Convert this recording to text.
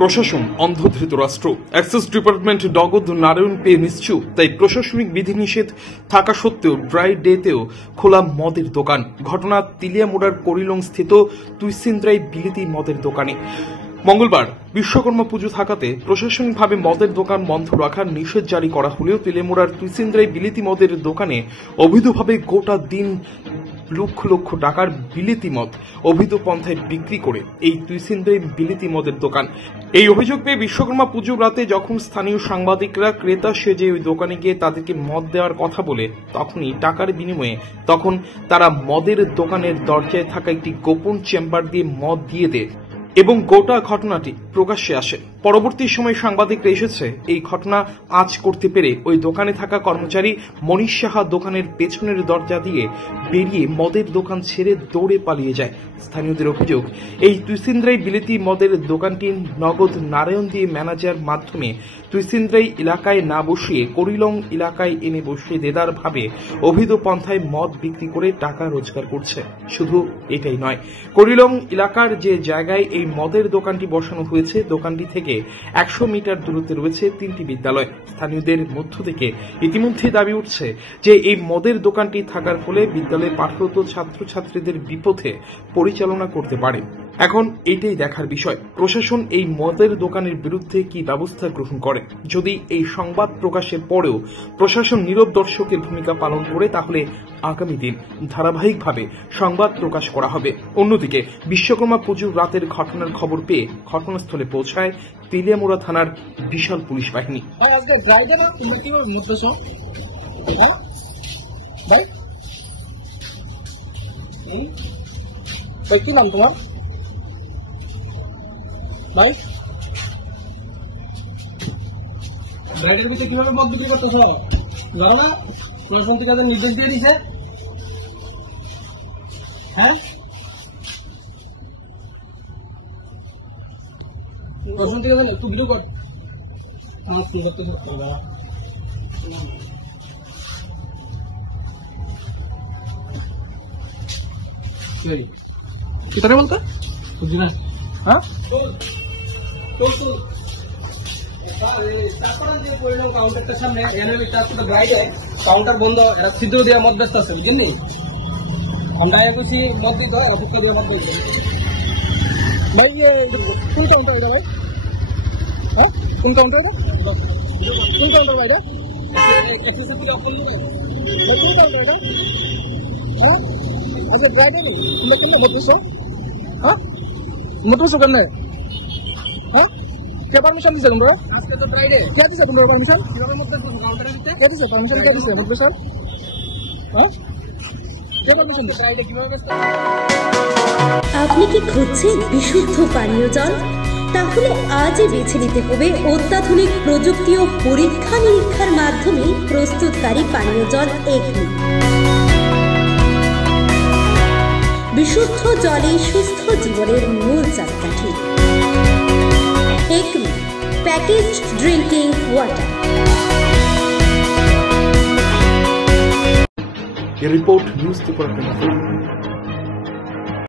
প্রশাসন অন্ধ Dhritarashtra. Access department নগদ নারায়ণ পেয়ে নিশ্চুপ, তাই প্রশাসনিক বিধিনিষেধ থাকা সত্ত্বেও ড্রাই ডেতেও খোলা মদের দোকান। ঘটনা তিলিয়ামুড়ার করিলং স্থিত তুইসিন্দ্রাই বিলিতি মদের দোকানে। মঙ্গলবার বিশ্বকর্মা পুজো থাকাতে প্রশাসনিকভাবে মদের দোকান বন্ধ রাখার নিষেধ জারি করা হলেও তিলিয়ামুড়ার তুইসিন্দ্রাই বিলিতি মদের দোকানে অবৈধভাবে গোটা দিন লক্ষ লক্ষ টাকার বিলিতি মদ অবৈধ পন্থায় বিক্রি করে এই তুইসিন্দ্রাই বিলিতি মদের দোকান। এই অভিযোগ পেয়ে বিশ্বকর্মা পুজোর রাতে যখন স্থানীয় সাংবাদিকরা ক্রেতা সেজে ওই দোকানে গিয়ে তাদেরকে মদ দেওয়ার কথা বলে, তখনই টাকার বিনিময়ে তখন তারা মদের দোকানের দরজায় থাকা একটি গোপন চেম্বার দিয়ে মদ দিয়ে দেয় এবং গোটা ঘটনাটি প্রকাশ্যে আসে। পরবর্তী সময় সাংবাদিকরা এসেছে এই ঘটনা আঁচ করতে পেরে ওই দোকানে থাকা কর্মচারী মনীষ সাহা দোকানের পেছনের দরজা দিয়ে বেরিয়ে মদের দোকান ছেড়ে দৌড়ে পালিয়ে যায়। স্থানীয়দের অভিযোগ, এই তুইসিন্দ্রাই বিলিতি মদের দোকানটি নগদ নারায়ণ দিয়ে ম্যানেজার মাধ্যমে তুইসিন্দ্রাই এলাকায় না বসিয়ে করিলং এলাকায় এনে বসিয়ে দেদার ভাবে অবৈধ পন্থায় মদ বিক্রি করে টাকা রোজগার করছে। শুধু এটাই নয়, করিলং এলাকার যে জায়গায় এই মদের দোকানটি বসানো হয়েছে, দোকানটি থেকে 100 মিটার দূরত্বে রয়েছে 3টি বিদ্যালয়। স্থানীয়দের মধ্য থেকে ইতিমধ্যে দাবি উঠছে যে এই মদের দোকানটি থাকার ফলে বিদ্যালয়ে পাঠরত ছাত্রছাত্রীদের বিপথে পরিচালনা করতে পারে। এখন এটাই দেখার বিষয়, প্রশাসন এই মদের দোকানের বিরুদ্ধে কি ব্যবস্থা গ্রহণ করে। যদি এই সংবাদ প্রকাশের পরেও প্রশাসন নীরব দর্শকের ভূমিকা পালন করে, তাহলে আগামী দিন ধারাবাহিকভাবে সংবাদ প্রকাশ করা হবে। অন্যদিকে বিশ্বকর্মা পুজোর রাতের ঘটনার খবর পেয়ে ঘটনাস্থলে পৌঁছায় তিলিয়ামুড়া থানার বিশাল পুলিশ বাহিনী। কি নাম তোমার ভাই? ব্রাইডের ভিতরে কিভাবে মদ বিক্রি করতেছ? জানো না প্রশাসন থেকে নির্দেশ দিয়ে দিছে? হ্যাঁ, প্রশাসন থেকে একটু ভিডিও কর। আমার ফোন করতে कितने बोलते कुछ दिन? हाँ কাউন্টারটার সামনে কাউন্টার বন্ধ, এরা ছিদ্র দেওয়া মদ ব্যস্ত আছে, বুঝলি? আমরা এসেছি মদ দিতে অপেক্ষা দেওয়া মদ বলছে ভাই। কোন কাউন্টার এটা ভাই? হ্যাঁ, কোন কাউন্টার এটা? কোন কাউন্টার ভাই? কোন কাউন্টার এটা? হ্যাঁ, আচ্ছা ড্রাইভার তোমরা কেন বলতেছো? হ্যাঁ, মোটরছো কেন? হ্যাঁ, কে পারমিশন দিছে তোমরা? আজকে তো ফ্রাইডে। কে দিছে তোমরা পারমিশন? কিভাবে মধ্যে কাউন্টারে দিতে? কে দিছে পারমিশন? কে দিছে মোটরসাল? হ্যাঁ, কে পারমিশন দিছে? ফ্রাইডে কিভাবে? আপনি কি খুঁজছেন বিশুদ্ধ পানীয় জল? তাহলে আজই বেছে নিতে হবে অত্যাধুনিক প্রযুক্তি ও পরীক্ষা নিরীক্ষার মাধ্যমে প্রস্তুতকারী পানীয় জল একমি। বিশুদ্ধ জলে সুস্থ জীবনের মূল চাকাঠি। Acme package drinking water. Report news Tripura.